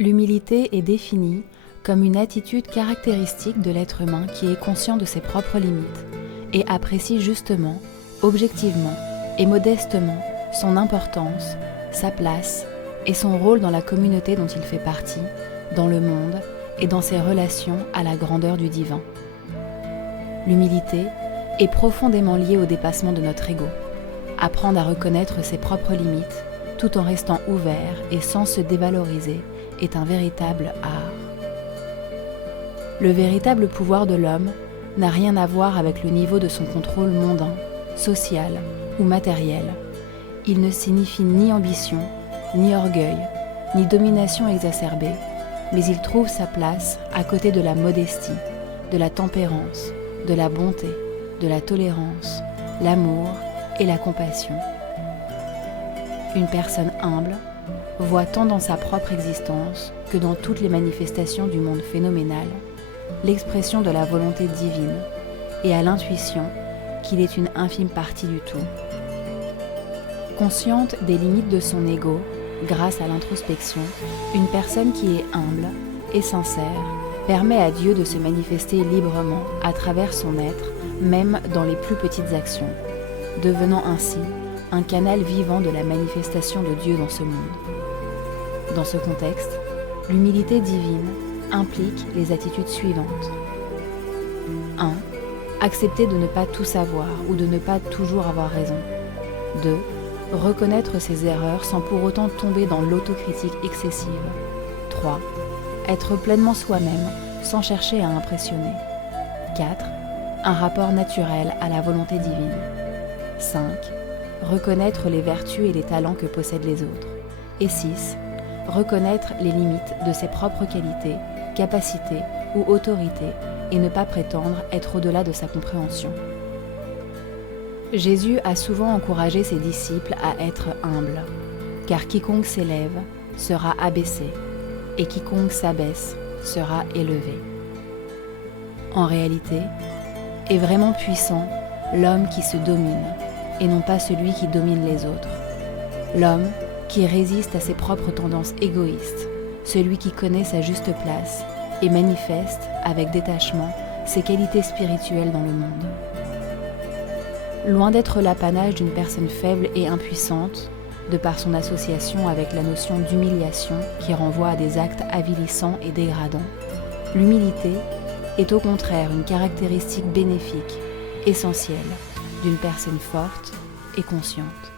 L'humilité est définie comme une attitude caractéristique de l'être humain qui est conscient de ses propres limites et apprécie justement, objectivement et modestement son importance, sa place et son rôle dans la communauté dont il fait partie, dans le monde et dans ses relations à la grandeur du divin. L'humilité est profondément liée au dépassement de notre ego. Apprendre à reconnaître ses propres limites tout en restant ouvert et sans se dévaloriser est un véritable art. Le véritable pouvoir de l'homme n'a rien à voir avec le niveau de son contrôle mondain, social ou matériel. Il ne signifie ni ambition, ni orgueil, ni domination exacerbée, mais il trouve sa place à côté de la modestie, de la tempérance, de la bonté, de la tolérance, l'amour et la compassion. Une personne humble voit tant dans sa propre existence que dans toutes les manifestations du monde phénoménal l'expression de la volonté divine et à l'intuition qu'il est une infime partie du tout. Consciente des limites de son ego, grâce à l'introspection, une personne qui est humble et sincère permet à Dieu de se manifester librement à travers son être, même dans les plus petites actions, devenant ainsi un canal vivant de la manifestation de Dieu dans ce monde. Dans ce contexte, l'humilité divine implique les attitudes suivantes. 1. Accepter de ne pas tout savoir ou de ne pas toujours avoir raison. 2. Reconnaître ses erreurs sans pour autant tomber dans l'autocritique excessive. 3. Être pleinement soi-même sans chercher à impressionner. 4. Un rapport naturel à la volonté divine. 5. Reconnaître les vertus et les talents que possèdent les autres. Et 6. Reconnaître les limites de ses propres qualités, capacités ou autorités et ne pas prétendre être au-delà de sa compréhension. Jésus a souvent encouragé ses disciples à être humbles, car quiconque s'élève sera abaissé, et quiconque s'abaisse sera élevé. En réalité, est vraiment puissant l'homme qui se domine, et non pas celui qui domine les autres. L'homme qui résiste à ses propres tendances égoïstes, celui qui connaît sa juste place et manifeste avec détachement ses qualités spirituelles dans le monde. Loin d'être l'apanage d'une personne faible et impuissante, de par son association avec la notion d'humiliation qui renvoie à des actes avilissants et dégradants, l'humilité est au contraire une caractéristique bénéfique, essentielle, d'une personne forte et consciente.